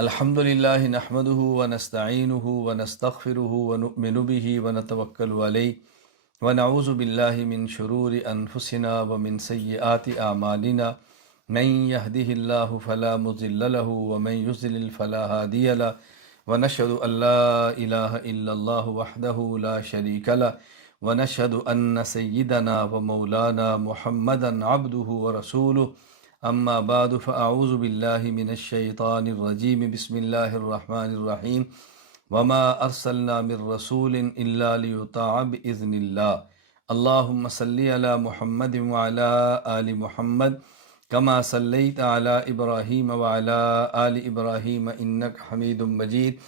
الحمد للہ نحمده ونستعینه ونستغفره ونؤمن به ونتوکل علیہ ونعوذ باللہ من شرور انفسنا ومن سیئات اعمالنا من يهده الله فلا مضل له ومن يضلل فلا هادي له ونشهد ان لا اله الا الله وحده لا شريك له ونشهد ان سيدنا ومولانا محمدا عبده ورسوله اما بعد فاعوذ باللہ من الشیطان الرجیم بسم اللہ الرحمن الرحیم وما ارسلنا من رسول الا لیطاع باذن اللہ اللہم صلی علی محمد وعلی آل محمد کما صلیت علی ابراہیم وعلی آل ابراہیم انک حمید مجید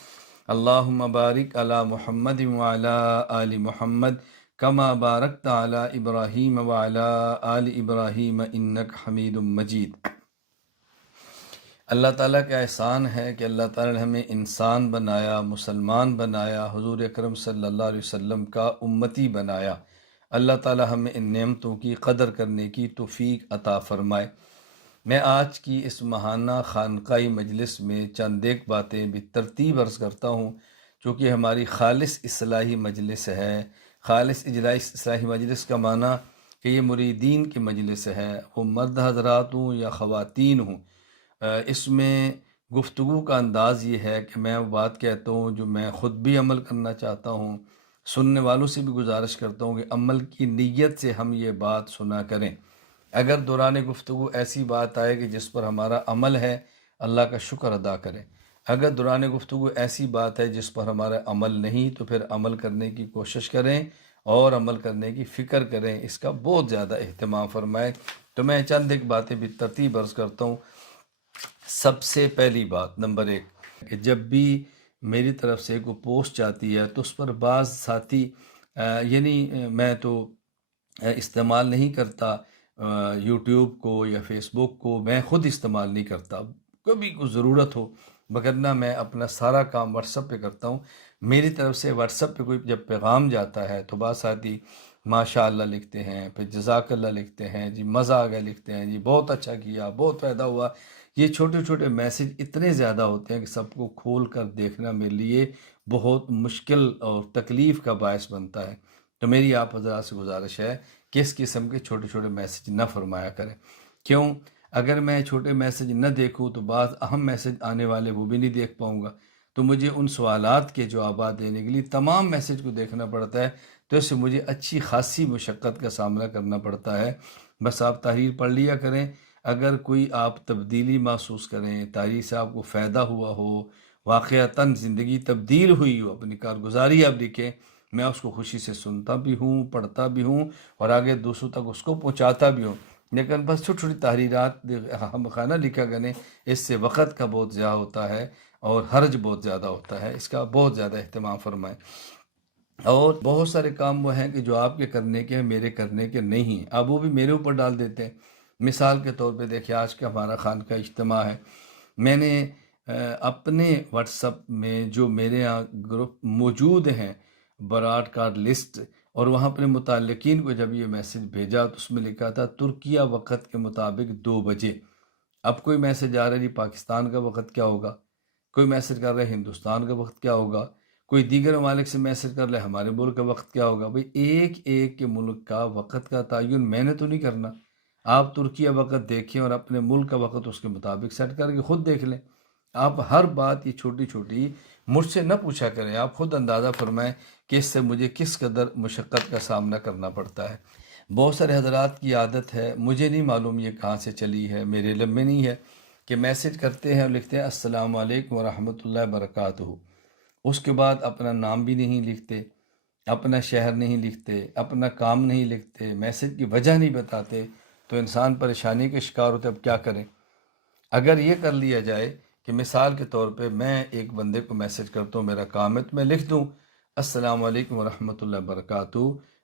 اللہم بارک علی محمد وعلی آل محمد کما بارکت علی ابراہیم وعلی آل ابراہیم انک حمید مجید۔ اللہ تعالیٰ کا احسان ہے کہ اللہ تعالیٰ نے ہمیں انسان بنایا، مسلمان بنایا، حضور اکرم صلی اللہ علیہ وسلم کا امتی بنایا۔ اللہ تعالیٰ ہمیں ان نعمتوں کی قدر کرنے کی توفیق عطا فرمائے۔ میں آج کی اس ماہانہ خانقاہی مجلس میں چند ایک باتیں بالترتیب عرض کرتا ہوں، چونکہ ہماری خالص اصلاحی مجلس ہے۔ خالص اصلاحی مجلس کا معنی کہ یہ مریدین کی مجلس ہے، وہ مرد حضرات ہوں یا خواتین ہوں۔ اس میں گفتگو کا انداز یہ ہے کہ میں وہ بات کہتا ہوں جو میں خود بھی عمل کرنا چاہتا ہوں، سننے والوں سے بھی گزارش کرتا ہوں کہ عمل کی نیت سے ہم یہ بات سنا کریں۔ اگر دوران گفتگو ایسی بات آئے کہ جس پر ہمارا عمل ہے، اللہ کا شکر ادا کریں۔ اگر دوران گفتگو ایسی بات ہے جس پر ہمارا عمل نہیں، تو پھر عمل کرنے کی کوشش کریں اور عمل کرنے کی فکر کریں، اس کا بہت زیادہ اہتمام فرمائیں۔ تو میں چند ایک باتیں بھی ترتیب عرض کرتا ہوں۔ سب سے پہلی بات نمبر 1 کہ جب بھی میری طرف سے کوئی پوسٹ جاتی ہے تو اس پر بعض ساتھی یعنی میں تو استعمال نہیں کرتا یوٹیوب کو یا فیس بک کو، میں خود استعمال نہیں کرتا، کبھی کوئی ضرورت ہو، وگرنہ میں اپنا سارا کام واٹس ایپ پہ کرتا ہوں۔ میری طرف سے واٹس ایپ پہ کوئی جب پیغام جاتا ہے تو بعض ساتھی ماشاء اللہ لکھتے ہیں، پھر جزاک اللہ لکھتے ہیں، جی مزہ آ گیا لکھتے ہیں، جی بہت اچھا کیا، بہت فائدہ ہوا۔ یہ چھوٹے چھوٹے میسج اتنے زیادہ ہوتے ہیں کہ سب کو کھول کر دیکھنا میرے لیے بہت مشکل اور تکلیف کا باعث بنتا ہے۔ تو میری آپ حضرات سے گزارش ہے کہ اس قسم کے چھوٹے چھوٹے میسج نہ فرمایا کریں۔ کیوں؟ اگر میں چھوٹے میسج نہ دیکھوں تو بعض اہم میسج آنے والے وہ بھی نہیں دیکھ پاؤں گا، تو مجھے ان سوالات کے جوابات دینے کے لیے تمام میسج کو دیکھنا پڑتا ہے، تو اس سے مجھے اچھی خاصی مشقت کا سامنا کرنا پڑتا ہے۔ بس آپ تحریر پڑھ لیا کریں، اگر کوئی آپ تبدیلی محسوس کریں، تحریر سے آپ کو فائدہ ہوا ہو، واقعتاً زندگی تبدیل ہوئی ہو، اپنی کارگزاری آپ لکھیں، میں اس کو خوشی سے سنتا بھی ہوں، پڑھتا بھی ہوں اور آگے دوسروں تک اس کو پہنچاتا بھی ہوں۔ لیکن بس چھوٹی چھوٹی تحریرات ہم خانہ لکھا کریں، اس سے وقت کا بہت ضیاع ہوتا ہے اور حرج بہت زیادہ ہوتا ہے، اس کا بہت زیادہ اہتمام فرمائیں۔ اور بہت سارے کام وہ ہیں کہ جو آپ کے کرنے کے ہیں، میرے کرنے کے نہیں ہیں، آپ وہ بھی میرے اوپر ڈال دیتے ہیں۔ مثال کے طور پہ دیکھیں، آج کا ہمارا خان کا اجتماع ہے، میں نے اپنے واٹس ایپ میں جو میرے یہاں گروپ موجود ہیں براڈ کاسٹ لسٹ، اور وہاں اپنے متعلقین کو جب یہ میسج بھیجا تو اس میں لکھا تھا ترکیہ وقت کے مطابق 2 بجے۔ اب کوئی میسج آ رہا ہے جی پاکستان کا وقت کیا ہوگا، کوئی میسج کر رہا ہے ہندوستان کا وقت کیا ہوگا، کوئی دیگر ممالک سے میسج کر لے ہمارے ملک کا وقت کیا ہوگا۔ بھئی ایک ایک کے ملک کا وقت کا تعین میں نے تو نہیں کرنا۔ آپ ترکیہ وقت دیکھیں اور اپنے ملک کا وقت اس کے مطابق سیٹ کر کے خود دیکھ لیں۔ آپ ہر بات یہ چھوٹی چھوٹی مجھ سے نہ پوچھا کریں، آپ خود اندازہ فرمائیں کہ اس سے مجھے کس قدر مشقت کا سامنا کرنا پڑتا ہے۔ بہت سارے حضرات کی عادت ہے، مجھے نہیں معلوم یہ کہاں سے چلی ہے، میرے علم میں نہیں ہے، کہ میسج کرتے ہیں اور لکھتے ہیں السلام علیکم ورحمۃ اللہ وبرکاتہ، اس کے بعد اپنا نام بھی نہیں لکھتے، اپنا شہر نہیں لکھتے، اپنا کام نہیں لکھتے، میسج کی وجہ نہیں بتاتے، تو انسان پریشانی کا شکار ہوتا ہے۔ اب کیا کریں؟ اگر یہ کر لیا جائے کہ مثال کے طور پہ میں ایک بندے کو میسج کرتا ہوں، میرا کام ہے، تو میں لکھ دوں السلام علیکم ورحمۃ اللہ وبرکاتہ،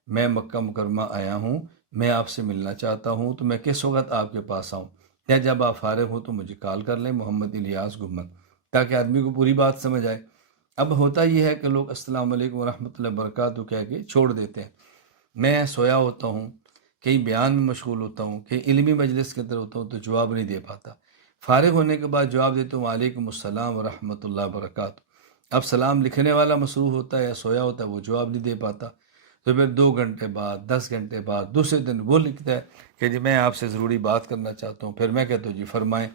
میں مکہ مکرمہ آیا ہوں، میں آپ سے ملنا چاہتا ہوں، تو میں کس وقت آپ کے پاس آؤں، یا جب آپ فارغ ہو تو مجھے کال کر لیں، محمد الیاس گھمن، تاکہ آدمی کو پوری بات سمجھ آئے۔ اب ہوتا یہ ہے کہ لوگ السلام علیکم ورحمۃ اللہ وبرکاتہ کہہ کے چھوڑ دیتے ہیں۔ میں سویا ہوتا ہوں، کئی بیان میں مشغول ہوتا ہوں، کئی علمی مجلس کے اندر ہوتا ہوں، تو جواب نہیں دے پاتا۔ فارغ ہونے کے بعد جواب دیتے ہوں وعلیکم السلام ورحمۃ اللہ وبرکاتہ۔ اب سلام لکھنے والا مصروف ہوتا ہے یا سویا ہوتا ہے، وہ جواب نہیں دے پاتا، تو پھر 2 گھنٹے بعد 10 گھنٹے بعد دوسرے دن وہ لکھتا ہے کہ جی میں آپ سے ضروری بات کرنا چاہتا ہوں، پھر میں کہتا ہوں جی فرمائیں،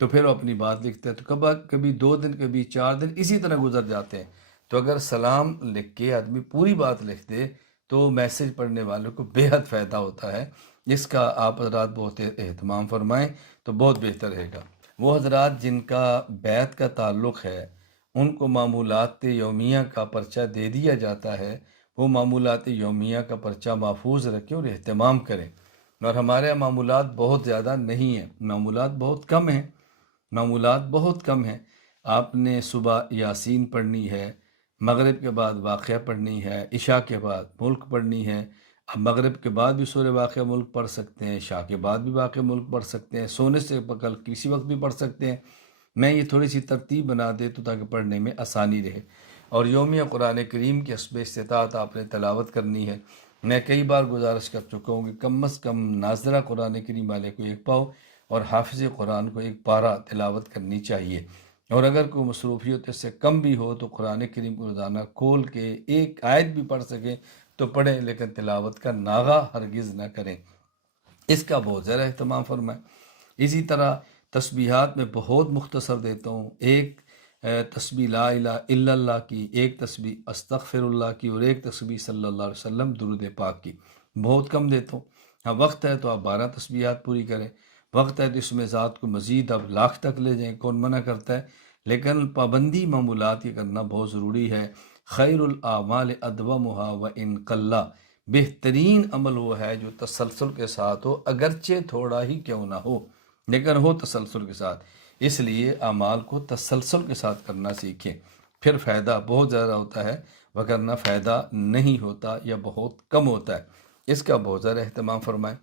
تو پھر وہ اپنی بات لکھتا ہے، تو کبھی 2 دن کبھی 4 دن اسی طرح گزر جاتے ہیں۔ تو اگر سلام لکھ کے آدمی پوری بات لکھ دے تو میسج پڑھنے والوں کو بے حد فائدہ ہوتا ہے، اس کا آپ حضرات بہت اہتمام فرمائیں تو بہت بہتر رہے گا۔ وہ حضرات جن کا بیت کا تعلق ہے ان کو معمولات یومیہ کا پرچہ دے دیا جاتا ہے، وہ معمولات یومیہ کا پرچہ محفوظ رکھیں اور اہتمام کریں۔ اور ہمارے یہاں معمولات بہت زیادہ نہیں ہیں، معمولات بہت کم ہیں، معمولات بہت کم ہیں۔ آپ نے صبح یاسین پڑھنی ہے، مغرب کے بعد واقعہ پڑھنی ہے، عشاء کے بعد ملک پڑھنی ہے، اب مغرب کے بعد بھی سورہ واقعہ ملک پڑھ سکتے ہیں، عشاء کے بعد بھی واقعہ ملک پڑھ سکتے ہیں، سونے سے کل کسی وقت بھی پڑھ سکتے ہیں۔ میں یہ تھوڑی سی ترتیب بنا دیتا تاکہ پڑھنے میں آسانی رہے۔ اور یومیہ قرآن کریم کی حسب استطاعت آپ نے تلاوت کرنی ہے۔ میں کئی بار گزارش کر چکا ہوں کہ کم از کم ناظرہ قرآن کریم والے کو 1 پاؤ اور حافظ قرآن کو 1 پارہ تلاوت کرنی چاہیے، اور اگر کوئی مصروفیت اس سے کم بھی ہو تو قرآن کریم کو روزانہ کھول کے 1 آیت بھی پڑھ سکیں تو پڑھیں، لیکن تلاوت کا ناغہ ہرگز نہ کریں، اس کا بہت زیادہ اہتمام فرمائیں۔ اسی طرح تسبیحات میں بہت مختصر دیتا ہوں، 1 تسبیح لا الہ الا اللہ کی، 1 تسبیح استغفر اللہ کی، اور 1 تسبیح صلی اللہ علیہ وسلم درود پاک کی، بہت کم دیتا ہوں۔ ہاں وقت ہے تو آپ 12 تسبیحات پوری کریں، وقت ہے تو اس میں ذات کو مزید اب لاکھ تک لے جائیں، کون منع کرتا ہے، لیکن پابندی معمولات کی کرنا بہت ضروری ہے۔ خیر الاعمال ادومھا وان قل، بہترین عمل وہ ہے جو تسلسل کے ساتھ ہو، اگرچہ تھوڑا ہی کیوں نہ ہو لیکن ہو تسلسل کے ساتھ، اس لیے اعمال کو تسلسل کے ساتھ کرنا سیکھیں، پھر فائدہ بہت زیادہ ہوتا ہے، وگرنہ فائدہ نہیں ہوتا یا بہت کم ہوتا ہے، اس کا بہت زیادہ اہتمام فرمائیں۔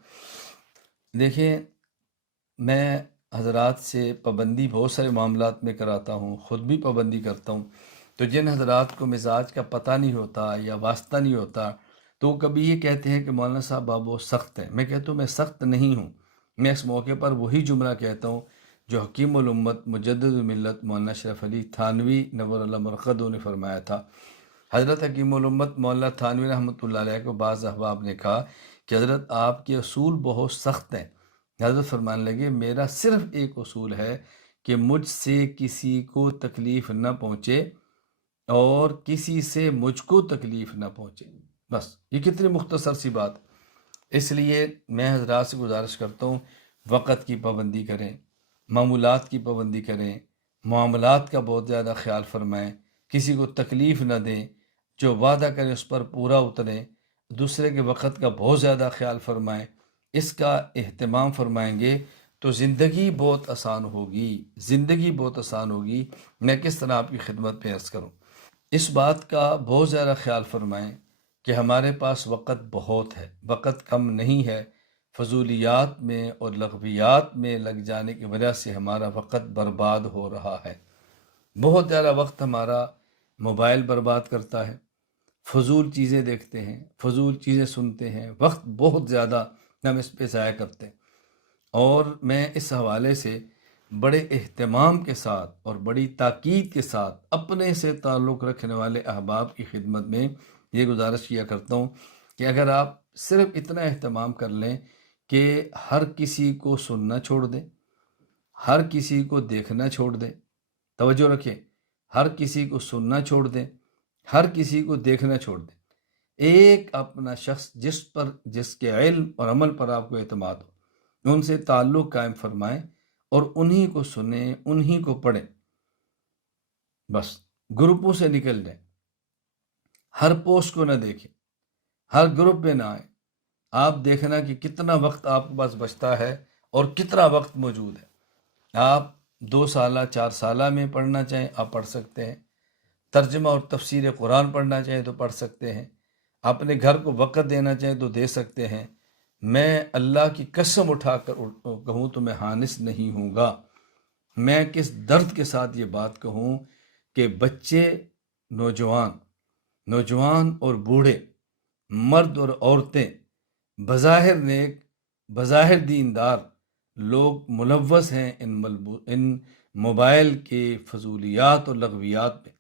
دیکھیں میں حضرات سے پابندی بہت سارے معاملات میں کراتا ہوں، خود بھی پابندی کرتا ہوں، تو جن حضرات کو مزاج کا پتہ نہیں ہوتا یا واسطہ نہیں ہوتا تو کبھی یہ کہتے ہیں کہ مولانا صاحب آپ وہ سخت ہیں، میں کہتا ہوں میں سخت نہیں ہوں، میں اس موقع پر وہی جملہ کہتا ہوں جو حکیم الامت مجدد الملت مولانا اشرف علی تھانوی نور اللہ مرقدہ نے فرمایا تھا۔ حضرت حکیم الامت مولانا تھانوی رحمۃ اللہ علیہ کو بعض احباب نے کہا کہ حضرت آپ کے اصول بہت سخت ہیں۔ حضرت فرمانے لگے میرا صرف ایک اصول ہے کہ مجھ سے کسی کو تکلیف نہ پہنچے اور کسی سے مجھ کو تکلیف نہ پہنچے، بس یہ کتنی مختصر سی بات۔ اس لیے میں حضرات سے گزارش کرتا ہوں وقت کی پابندی کریں، معمولات کی پابندی کریں، معاملات کا بہت زیادہ خیال فرمائیں، کسی کو تکلیف نہ دیں، جو وعدہ کریں اس پر پورا اتریں، دوسرے کے وقت کا بہت زیادہ خیال فرمائیں، اس کا اہتمام فرمائیں گے تو زندگی بہت آسان ہوگی، زندگی بہت آسان ہوگی۔ میں کس طرح آپ کی خدمت میں عرض کروں، اس بات کا بہت زیادہ خیال فرمائیں کہ ہمارے پاس وقت بہت ہے، وقت کم نہیں ہے، فضولیات میں اور لغویات میں لگ جانے کی وجہ سے ہمارا وقت برباد ہو رہا ہے، بہت زیادہ وقت ہمارا موبائل برباد کرتا ہے، فضول چیزیں دیکھتے ہیں، فضول چیزیں سنتے ہیں، وقت بہت زیادہ ہم اس پہ ضائع کرتے ہیں۔ اور میں اس حوالے سے بڑے اہتمام کے ساتھ اور بڑی تاکید کے ساتھ اپنے سے تعلق رکھنے والے احباب کی خدمت میں یہ گزارش کیا کرتا ہوں کہ اگر آپ صرف اتنا اہتمام کر لیں کہ ہر کسی کو سننا چھوڑ دیں، ہر کسی کو دیکھنا چھوڑ دیں، توجہ رکھیں، ہر کسی کو سننا چھوڑ دیں، ہر کسی کو دیکھنا چھوڑ دیں، ایک اپنا شخص جس کے علم اور عمل پر آپ کو اعتماد ہو ان سے تعلق قائم فرمائیں اور انہی کو سنیں، انہی کو پڑھیں، بس گروپوں سے نکل جائیں، ہر پوسٹ کو نہ دیکھیں، ہر گروپ میں نہ آئیں، آپ دیکھنا کہ کتنا وقت آپ کے پاس بچتا ہے اور کتنا وقت موجود ہے۔ آپ 2 سالہ 4 سالہ میں پڑھنا چاہیں آپ پڑھ سکتے ہیں، ترجمہ اور تفسیر قرآن پڑھنا چاہیں تو پڑھ سکتے ہیں، اپنے گھر کو وقت دینا چاہیں تو دے سکتے ہیں۔ میں اللہ کی قسم اٹھا کر کہوں تو میں حانس نہیں ہوں گا، میں کس درد کے ساتھ یہ بات کہوں کہ بچے، نوجوان اور بوڑھے، مرد اور عورتیں، بظاہر نیک، بظاہر دیندار لوگ ملوث ہیں ان موبائل کے فضولیات اور لغویات میں،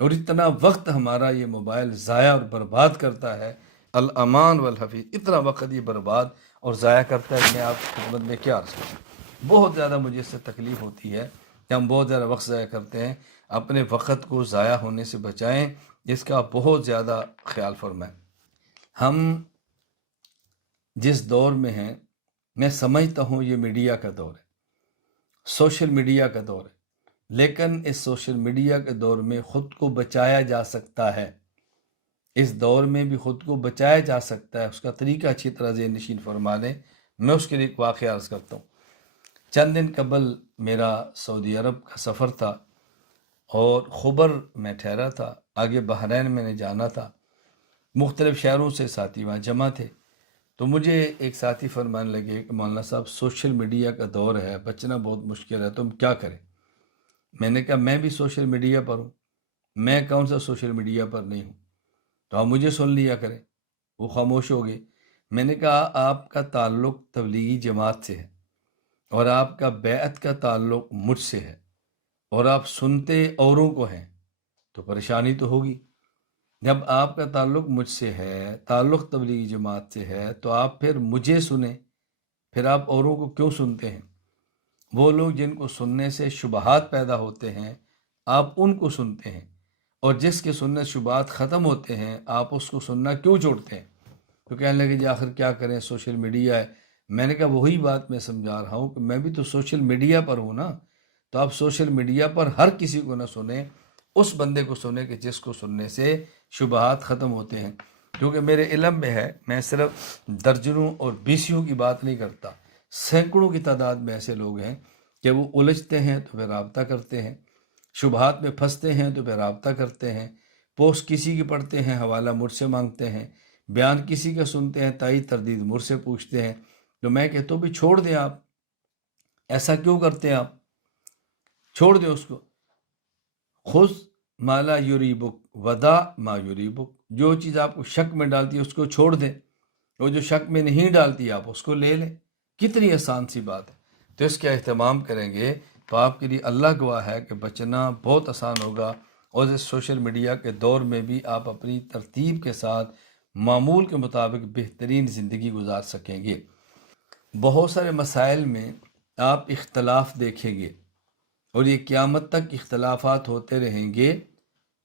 اور اتنا وقت ہمارا یہ موبائل ضائع اور برباد کرتا ہے، الامان والحفیظ، اتنا وقت یہ برباد اور ضائع کرتا ہے کہ میں آپ کی خدمت میں کیا عرض کروں۔ بہت زیادہ مجھے اس سے تکلیف ہوتی ہے کہ ہم بہت زیادہ وقت ضائع کرتے ہیں۔ اپنے وقت کو ضائع ہونے سے بچائیں، اس کا بہت زیادہ خیال فرمائیں۔ ہم جس دور میں ہیں، میں سمجھتا ہوں یہ میڈیا کا دور ہے، سوشل میڈیا کا دور ہے، لیکن اس سوشل میڈیا کے دور میں خود کو بچایا جا سکتا ہے، اس دور میں بھی خود کو بچایا جا سکتا ہے۔ اس کا طریقہ اچھی طرح ذہن نشین فرما لیں۔ میں اس کے لیے ایک واقعہ عرض کرتا ہوں۔ چند دن قبل میرا سعودی عرب کا سفر تھا اور خبر میں ٹھہرا تھا، آگے بحرین میں نے جانا تھا، مختلف شہروں سے ساتھی وہاں جمع تھے۔ تو مجھے ایک ساتھی فرمانے لگے کہ مولانا صاحب سوشل میڈیا کا دور ہے، بچنا بہت مشکل ہے، تم کیا کریں؟ میں نے کہا میں بھی سوشل میڈیا پر ہوں، میں کون سا سوشل میڈیا پر نہیں ہوں، تو آپ مجھے سن لیا کریں۔ وہ خاموش ہو گئے۔ میں نے کہا آپ کا تعلق تبلیغی جماعت سے ہے اور آپ کا بیعت کا تعلق مجھ سے ہے، اور آپ سنتے اوروں کو ہیں، تو پریشانی تو ہوگی۔ جب آپ کا تعلق مجھ سے ہے، تعلق تبلیغی جماعت سے ہے، تو آپ پھر مجھے سنیں، پھر آپ اوروں کو کیوں سنتے ہیں؟ وہ لوگ جن کو سننے سے شبہات پیدا ہوتے ہیں، آپ ان کو سنتے ہیں، اور جس کے سننے شبہات ختم ہوتے ہیں، آپ اس کو سننا کیوں چھوڑتے ہیں؟ تو کہنے لگے جی آخر کیا کریں، سوشل میڈیا ہے۔ میں نے کہا وہی بات میں سمجھا رہا ہوں کہ میں بھی تو سوشل میڈیا پر ہوں نا، تو آپ سوشل میڈیا پر ہر کسی کو نہ سنیں، اس بندے کو سنیں کہ جس کو سننے سے شبہات ختم ہوتے ہیں۔ کیونکہ میرے علم میں ہے، میں صرف درجنوں اور بیسیوں کی بات نہیں کرتا، سینکڑوں کی تعداد میں ایسے لوگ ہیں کہ وہ الجھتے ہیں تو پھر رابطہ کرتے ہیں، شبہات میں پھنستے ہیں تو پھر رابطہ کرتے ہیں، پوسٹ کسی کی پڑھتے ہیں، حوالہ مجھ سے مانگتے ہیں، بیان کسی کا سنتے ہیں، تائید تردید مجھ سے پوچھتے ہیں۔ تو میں کہتا ہوں بھی چھوڑ دیں، آپ ایسا کیوں کرتے ہیں؟ آپ چھوڑ دیں اس کو۔ خذ ما لا یریبک ودع ما یریبک، جو چیز آپ کو شک میں ڈالتی ہے اس کو چھوڑ دیں، وہ جو شک میں نہیں ڈالتی آپ اس کو لے لیں۔ کتنی آسان سی بات ہے۔ تو اس کا اہتمام کریں گے تو آپ کے لیے اللہ گواہ ہے کہ بچنا بہت آسان ہوگا، اور اس سوشل میڈیا کے دور میں بھی آپ اپنی ترتیب کے ساتھ معمول کے مطابق بہترین زندگی گزار سکیں گے۔ بہت سارے مسائل میں آپ اختلاف دیکھیں گے، اور یہ قیامت تک اختلافات ہوتے رہیں گے۔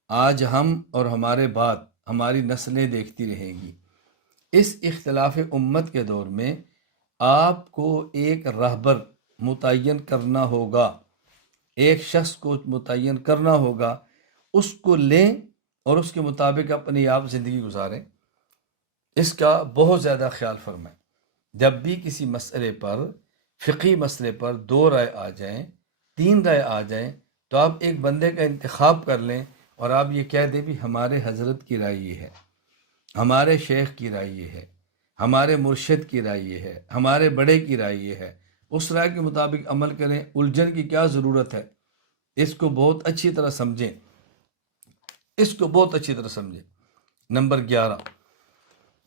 آج ہم اور ہمارے بعد ہماری نسلیں دیکھتی رہیں گی۔ اس اختلاف امت کے دور میں آپ کو ایک رہبر متعین کرنا ہوگا، ایک شخص کو متعین کرنا ہوگا، اس کو لیں اور اس کے مطابق اپنی آپ زندگی گزاریں۔ اس کا بہت زیادہ خیال فرمائیں۔ جب بھی کسی مسئلے پر، فقہی مسئلے پر 2 رائے آ جائیں، 3 رائے آ جائیں، تو آپ ایک بندے کا انتخاب کر لیں اور آپ یہ کہہ دیں بھی ہمارے حضرت کی رائے یہ ہے، ہمارے شیخ کی رائے یہ ہے، ہمارے مرشد کی رائے یہ ہے، ہمارے بڑے کی رائے یہ ہے، اس رائے کے مطابق عمل کریں۔ الجھن کی کیا ضرورت ہے؟ اس کو بہت اچھی طرح سمجھیں، اس کو بہت اچھی طرح سمجھیں۔ نمبر 11،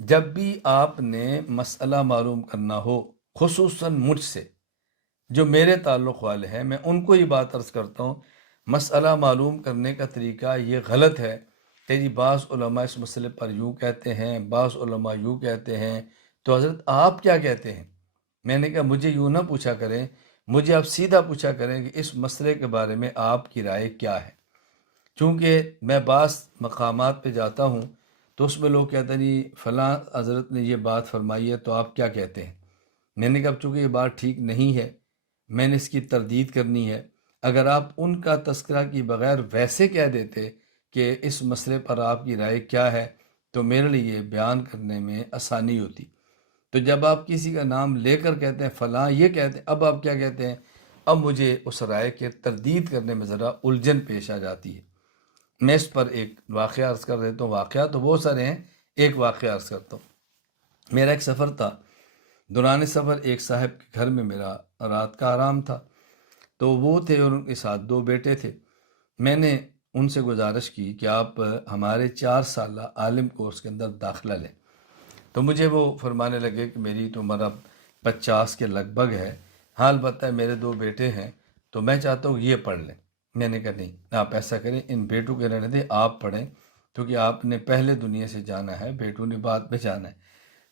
جب بھی آپ نے مسئلہ معلوم کرنا ہو، خصوصاً مجھ سے جو میرے تعلق والے ہیں، میں ان کو ہی بات عرض کرتا ہوں۔ مسئلہ معلوم کرنے کا طریقہ یہ غلط ہے کہ جی بعض علماء اس مسئلے پر یوں کہتے ہیں، بعض علماء یوں کہتے ہیں، تو حضرت آپ کیا کہتے ہیں؟ میں نے کہا مجھے یوں نہ پوچھا کریں، مجھے آپ سیدھا پوچھا کریں کہ اس مسئلے کے بارے میں آپ کی رائے کیا ہے۔ چونکہ میں بعض مقامات پہ جاتا ہوں تو اس میں لوگ کہتے ہیں جی فلاں حضرت نے یہ بات فرمائی ہے تو آپ کیا کہتے ہیں؟ میں نے کہا چونکہ یہ بات ٹھیک نہیں ہے، میں نے اس کی تردید کرنی ہے۔ اگر آپ ان کا تذکرہ کی بغیر ویسے کہہ دیتے کہ اس مسئلے پر آپ کی رائے کیا ہے، تو میرے لیے بیان کرنے میں آسانی ہوتی۔ تو جب آپ کسی کا نام لے کر کہتے ہیں فلاں یہ کہتے ہیں، اب آپ کیا کہتے ہیں؟ اب مجھے اس رائے کے تردید کرنے میں ذرا الجھن پیش آ جاتی ہے۔ میں اس پر ایک واقعہ عرض کر دیتا ہوں۔ واقعہ تو بہت سارے ہیں، ایک واقعہ عرض کرتا ہوں۔ میرا ایک سفر تھا، دوران سفر ایک صاحب کے گھر میں میرا رات کا آرام تھا، تو وہ تھے اور ان کے ساتھ 2 بیٹے تھے۔ میں نے ان سے گزارش کی کہ آپ ہمارے 4 سالہ عالم کورس کے اندر داخلہ لیں۔ تو مجھے وہ فرمانے لگے کہ میری تو عمر اب 50 کے لگ بھگ ہے، ہاں البتہ میرے 2 بیٹے ہیں تو میں چاہتا ہوں یہ پڑھ لیں۔ میں نے کہا نہیں، آپ ایسا کریں، ان بیٹوں کے رہنے دیں، آپ پڑھیں، کیونکہ آپ نے پہلے دنیا سے جانا ہے، بیٹوں نے بعد میں جانا ہے۔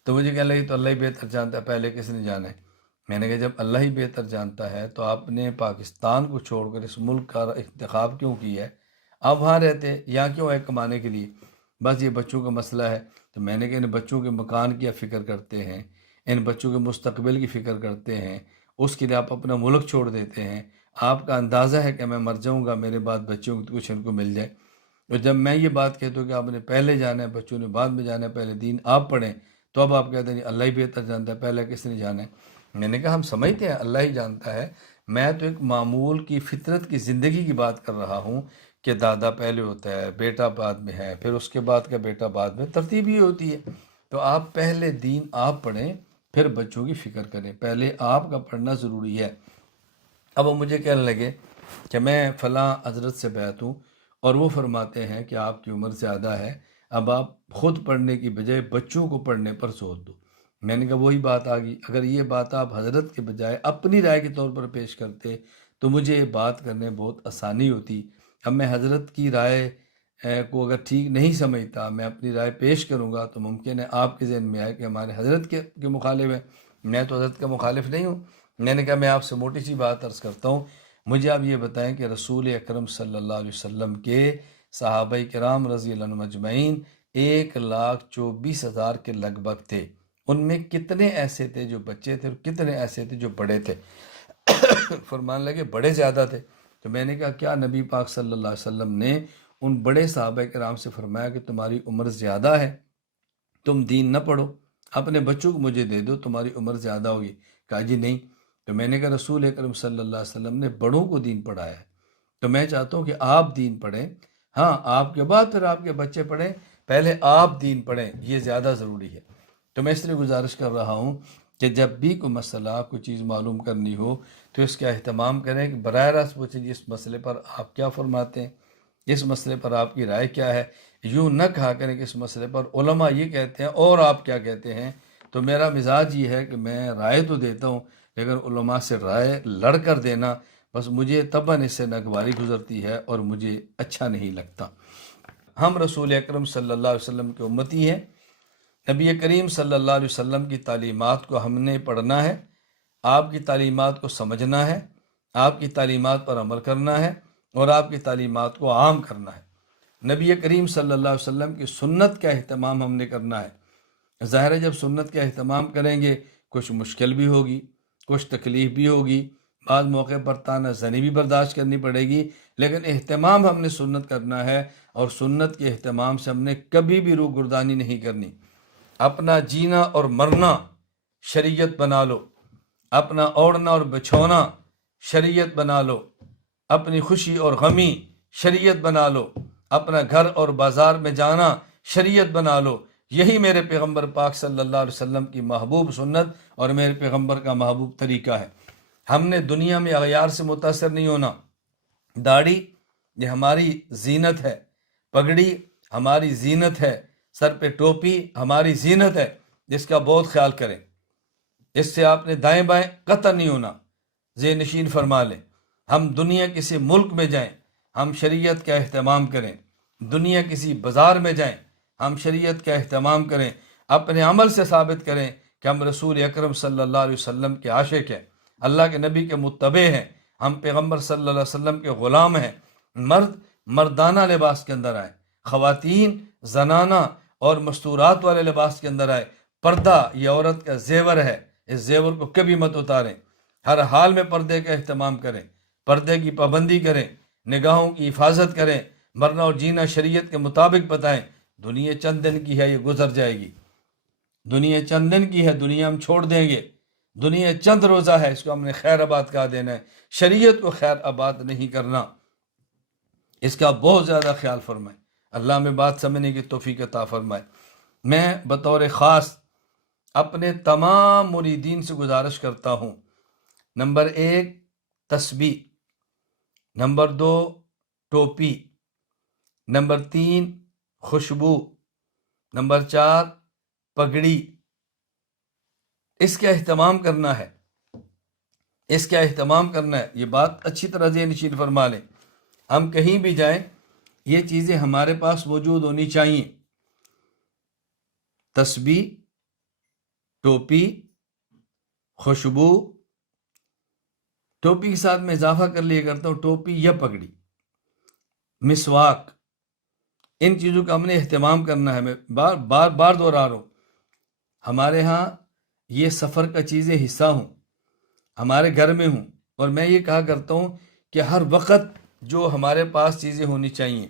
تو مجھے کہنے لگی تو اللہ ہی بہتر جانتا ہے، پہلے کس نے جانا ہے؟ میں نے کہا جب اللہ ہی بہتر جانتا ہے تو آپ نے پاکستان کو چھوڑ کر اس ملک کا انتخاب کیوں کیا ہے؟ آپ وہاں رہتے، یہاں کیوں ہے کمانے کے لیے؟ بس یہ بچوں کا مسئلہ ہے۔ تو میں نے کہا ان بچوں کے مکان کی فکر کرتے ہیں، ان بچوں کے مستقبل کی فکر کرتے ہیں، اس کے لیے آپ اپنا ملک چھوڑ دیتے ہیں۔ آپ کا اندازہ ہے کہ میں مر جاؤں گا، میرے بعد بچوں کو کچھ ان کو مل جائے۔ اور جب میں یہ بات کہتا ہوں کہ آپ نے پہلے جانا ہے، بچوں نے بعد میں جانا ہے، پہلے دین آپ پڑھیں، تو اب آپ کہتے ہیں اللہ ہی بہتر جانتا ہے، پہلے کس نے جانا ہے؟ میں نے کہا ہم سمجھتے ہیں اللہ ہی جانتا ہے، میں تو ایک معمول کی فطرت کی زندگی کی بات کر رہا ہوں کہ دادا پہلے ہوتا ہے، بیٹا بعد میں ہے، پھر اس کے بعد کا بیٹا بعد میں، ترتیب ہی ہوتی ہے۔ تو آپ پہلے دین آپ پڑھیں، پھر بچوں کی فکر کریں، پہلے آپ کا پڑھنا ضروری ہے۔ اب وہ مجھے کہنے لگے کہ میں فلاں حضرت سے بیعت ہوں اور وہ فرماتے ہیں کہ آپ کی عمر زیادہ ہے، اب آپ خود پڑھنے کی بجائے بچوں کو پڑھنے پر زور دو۔ میں نے کہا وہی بات آ گئی، اگر یہ بات آپ حضرت کے بجائے اپنی رائے کے طور پر پیش کرتے تو مجھے یہ بات کرنے بہت آسانی ہوتی۔ اب میں حضرت کی رائے کو اگر ٹھیک نہیں سمجھتا، میں اپنی رائے پیش کروں گا تو ممکن ہے آپ کے ذہن میں آئے کہ ہمارے حضرت کے مخالف ہے۔ میں تو حضرت کا مخالف نہیں ہوں۔ میں نے کہا میں آپ سے موٹی سی بات عرض کرتا ہوں، مجھے آپ یہ بتائیں کہ رسول اکرم صلی اللہ علیہ وسلم کے صحابہ کرام رضی اللہ عنہم اجمعین 1,24,000 کے لگ بھگ تھے۔ ان میں کتنے ایسے تھے جو بچے تھے اور کتنے ایسے تھے جو بڑے تھے؟ فرمان لگے بڑے زیادہ تھے۔ تو میں نے کہا کیا نبی پاک صلی اللہ علیہ وسلم نے ان بڑے صحابہ کرام سے فرمایا کہ تمہاری عمر زیادہ ہے، تم دین نہ پڑھو، اپنے بچوں کو مجھے دے دو، تمہاری عمر زیادہ ہوگی؟ کہا جی نہیں۔ تو میں نے کہا رسول اکرم صلی اللہ علیہ وسلم نے بڑوں کو دین پڑھایا ہے، تو میں چاہتا ہوں کہ آپ دین پڑھیں، ہاں آپ کے بعد پھر آپ کے بچے پڑھیں، پہلے آپ دین پڑھیں، یہ زیادہ ضروری ہے۔ تو میں اس لیے گزارش کر رہا ہوں کہ جب بھی کوئی مسئلہ، کوئی چیز معلوم کرنی ہو تو اس کا اہتمام کریں کہ براہ راست پوچھیں جی اس مسئلے پر آپ کیا فرماتے ہیں، اس مسئلے پر آپ کی رائے کیا ہے۔ یوں نہ کہا کریں کہ اس مسئلے پر علماء یہ کہتے ہیں اور آپ کیا کہتے ہیں۔ تو میرا مزاج یہ ہے کہ میں رائے تو دیتا ہوں، لیکن علماء سے رائے لڑ کر دینا بس مجھے طبعاً اس سے ناگواری گزرتی ہے اور مجھے اچھا نہیں لگتا۔ ہم رسول اکرم صلی اللہ علیہ وسلم کے امتی ہیں، نبی کریم صلی اللہ علیہ وسلم کی تعلیمات کو ہم نے پڑھنا ہے، آپ کی تعلیمات کو سمجھنا ہے، آپ کی تعلیمات پر عمل کرنا ہے اور آپ کی تعلیمات کو عام کرنا ہے۔ نبی کریم صلی اللہ علیہ وسلم کی سنت کا اہتمام ہم نے کرنا ہے۔ ظاہر ہے جب سنت کا اہتمام کریں گے کچھ مشکل بھی ہوگی، کچھ تکلیف بھی ہوگی، بعض موقع پر تانا زنی بھی برداشت کرنی پڑے گی، لیکن اہتمام ہم نے سنت کرنا ہے اور سنت کے اہتمام سے ہم نے کبھی بھی روگردانی نہیں کرنی۔ اپنا جینا اور مرنا شریعت بنا لو، اپنا اوڑھنا اور بچھونا شریعت بنا لو، اپنی خوشی اور غمی شریعت بنا لو، اپنا گھر اور بازار میں جانا شریعت بنا لو۔ یہی میرے پیغمبر پاک صلی اللہ علیہ وسلم کی محبوب سنت اور میرے پیغمبر کا محبوب طریقہ ہے۔ ہم نے دنیا میں اغیار سے متاثر نہیں ہونا۔ داڑھی یہ ہماری زینت ہے، پگڑی ہماری زینت ہے، سر پہ ٹوپی ہماری زینت ہے، جس کا بہت خیال کریں۔ اس سے آپ نے دائیں بائیں قطع نہیں ہونا، ذہن نشین فرما لیں۔ ہم دنیا کسی ملک میں جائیں ہم شریعت کا اہتمام کریں، دنیا کسی بازار میں جائیں ہم شریعت کا اہتمام کریں، اپنے عمل سے ثابت کریں کہ ہم رسول اکرم صلی اللہ علیہ وسلم کے عاشق ہیں، اللہ کے نبی کے متبع ہیں، ہم پیغمبر صلی اللہ علیہ وسلم کے غلام ہیں۔ مرد مردانہ لباس کے اندر آئے، خواتین زنانہ اور مستورات والے لباس کے اندر آئے۔ پردہ یہ عورت کا زیور ہے، اس زیور کو کبھی مت اتاریں، ہر حال میں پردے کا اہتمام کریں، پردے کی پابندی کریں، نگاہوں کی حفاظت کریں، مرنا اور جینا شریعت کے مطابق بتائیں۔ دنیا چند دن کی ہے، یہ گزر جائے گی، دنیا چند دن کی ہے، دنیا ہم چھوڑ دیں گے، دنیا چند روزہ ہے، اس کو ہم نے خیر آباد کہا دینا ہے، شریعت کو خیر آباد نہیں کرنا۔ اس کا بہت زیادہ خیال فرمائیں، اللہ میں بات سمجھنے کی توفیق عطا فرمائے۔ میں بطور خاص اپنے تمام مریدین سے گزارش کرتا ہوں، نمبر 1 تسبیح، نمبر 2 ٹوپی، نمبر 3 خوشبو، نمبر 4 پگڑی، اس کا اہتمام کرنا ہے۔ اس کا اہتمام کرنا ہے۔ یہ بات اچھی طرح ذہن نشین فرما لیں، ہم کہیں بھی جائیں یہ چیزیں ہمارے پاس موجود ہونی چاہیے۔ تسبیح، ٹوپی، خوشبو، ٹوپی کے ساتھ میں اضافہ کر لیا کرتا ہوں ٹوپی یا پگڑی، مسواک، ان چیزوں کا ہم نے اہتمام کرنا ہے۔ میں بار بار بار دہرا رہا ہوں، ہمارے ہاں یہ سفر کا چیزیں حصہ ہوں، ہمارے گھر میں ہوں، اور میں یہ کہا کرتا ہوں کہ ہر وقت جو ہمارے پاس چیزیں ہونی چاہیے،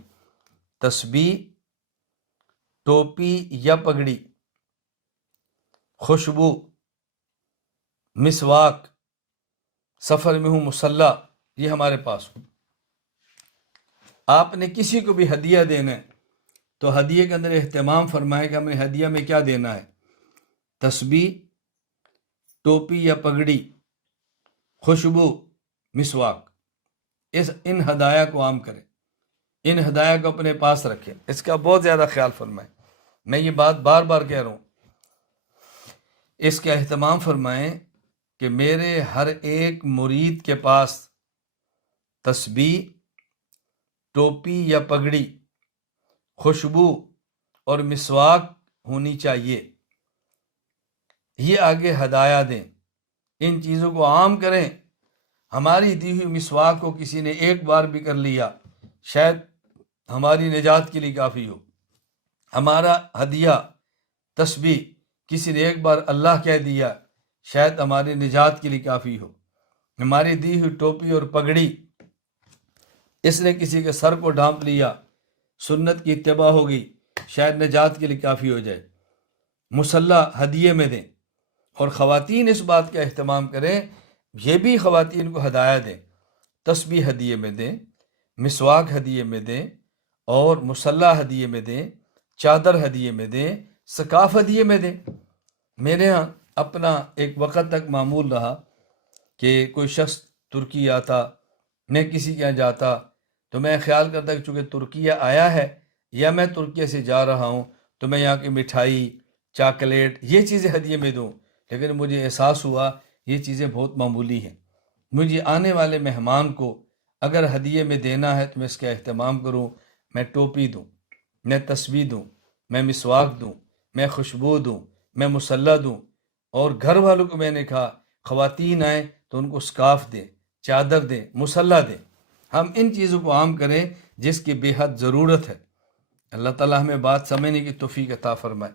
تسبیح، ٹوپی یا پگڑی، خوشبو، مسواک، سفر میں ہوں مصلی، یہ ہمارے پاس ہو۔ آپ نے کسی کو بھی ہدیہ دینا ہے تو ہدیے کے اندر اہتمام فرمائے کہ ہمیں ہدیہ میں کیا دینا ہے۔ تسبیح، ٹوپی یا پگڑی، خوشبو، مسواک، ان ہدایہ کو عام کریں، ان ہدایہ کو اپنے پاس رکھیں، اس کا بہت زیادہ خیال فرمائیں۔ میں یہ بات بار بار کہہ رہا ہوں، اس کا اہتمام فرمائیں کہ میرے ہر ایک مرید کے پاس تسبیح، ٹوپی یا پگڑی، خوشبو اور مسواک ہونی چاہیے۔ یہ آگے ہدایہ دیں، ان چیزوں کو عام کریں۔ ہماری دی ہوئی مسواک کو کسی نے ایک بار بھی کر لیا، شاید ہماری نجات کے لیے کافی ہو۔ ہمارا ہدیہ تسبیح کسی نے ایک بار اللہ کہہ دیا، شاید ہماری نجات کے لیے کافی ہو۔ ہماری دی ہوئی ٹوپی اور پگڑی اس نے کسی کے سر کو ڈھانپ لیا، سنت کی اتباع ہوگی، شاید نجات کے لیے کافی ہو جائے۔ مصلی ہدیے میں دیں، اور خواتین اس بات کا اہتمام کریں، یہ بھی خواتین کو ہدایہ دیں، تسبیح ہدیے میں دیں، مسواک ہدیے میں دیں، اور مصلی ہدیے میں دیں، چادر ہدیے میں دیں، سکاف ہدیے میں دیں۔ میرے ہاں اپنا ایک وقت تک معمول رہا کہ کوئی شخص ترکی آتا، میں کسی کے یہاں جاتا تو میں خیال کرتا کہ چونکہ ترکیہ آیا ہے یا میں ترکیہ سے جا رہا ہوں تو میں یہاں کی مٹھائی، چاکلیٹ، یہ چیزیں ہدیے میں دوں، لیکن مجھے احساس ہوا یہ چیزیں بہت معمولی ہیں۔ مجھے آنے والے مہمان کو اگر ہدیے میں دینا ہے تو میں اس کا اہتمام کروں، میں ٹوپی دوں، میں تسبیح دوں، میں مسواک دوں، میں خوشبو دوں، میں مصلی دوں، اور گھر والوں کو میں نے کہا خواتین آئیں تو ان کو سکارف دیں، چادر دیں، مصلی دیں۔ ہم ان چیزوں کو عام کریں جس کی بے حد ضرورت ہے۔ اللہ تعالیٰ ہمیں بات سمجھنے کی توفیق عطا فرمائے۔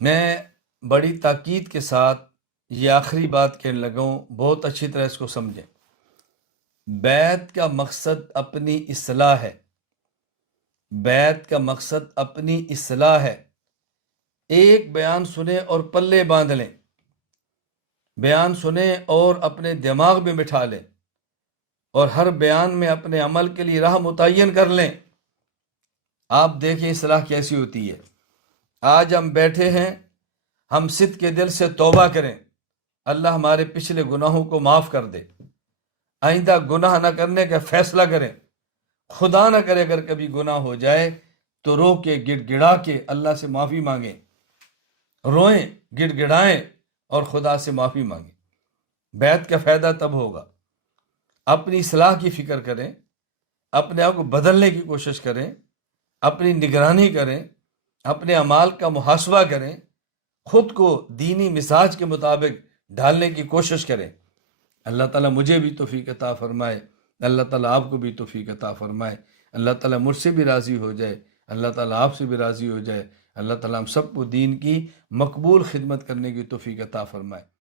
میں بڑی تاکید کے ساتھ یہ آخری بات کہنے لگا ہوں، بہت اچھی طرح اس کو سمجھیں۔ بیعت کا مقصد اپنی اصلاح ہے، بیعت کا مقصد اپنی اصلاح ہے۔ ایک بیان سنیں اور پلے باندھ لیں، بیان سنیں اور اپنے دماغ میں بٹھا لیں، اور ہر بیان میں اپنے عمل کے لیے راہ متعین کر لیں۔ آپ دیکھیں اصلاح کیسی ہوتی ہے۔ آج ہم بیٹھے ہیں، ہم صدق کے دل سے توبہ کریں، اللہ ہمارے پچھلے گناہوں کو معاف کر دے، آئندہ گناہ نہ کرنے کا فیصلہ کریں۔ خدا نہ کرے اگر کبھی گناہ ہو جائے تو رو کے گڑ گڑا کے اللہ سے معافی مانگیں، روئیں، گڑ گڑائیں اور خدا سے معافی مانگیں۔ بیعت کا فائدہ تب ہوگا۔ اپنی اصلاح کی فکر کریں، اپنے آپ کو بدلنے کی کوشش کریں، اپنی نگرانی کریں، اپنے اعمال کا محاسبہ کریں، خود کو دینی مزاج کے مطابق ڈھالنے کی کوشش کریں۔ اللہ تعالیٰ مجھے بھی توفیق عطا فرمائے، اللہ تعالیٰ آپ کو بھی توفیق عطا فرمائے، اللہ تعالیٰ مجھ سے بھی راضی ہو جائے، اللہ تعالیٰ آپ سے بھی راضی ہو جائے، اللہ تعالیٰ ہم سب کو دین کی مقبول خدمت کرنے کی توفیق عطا فرمائے۔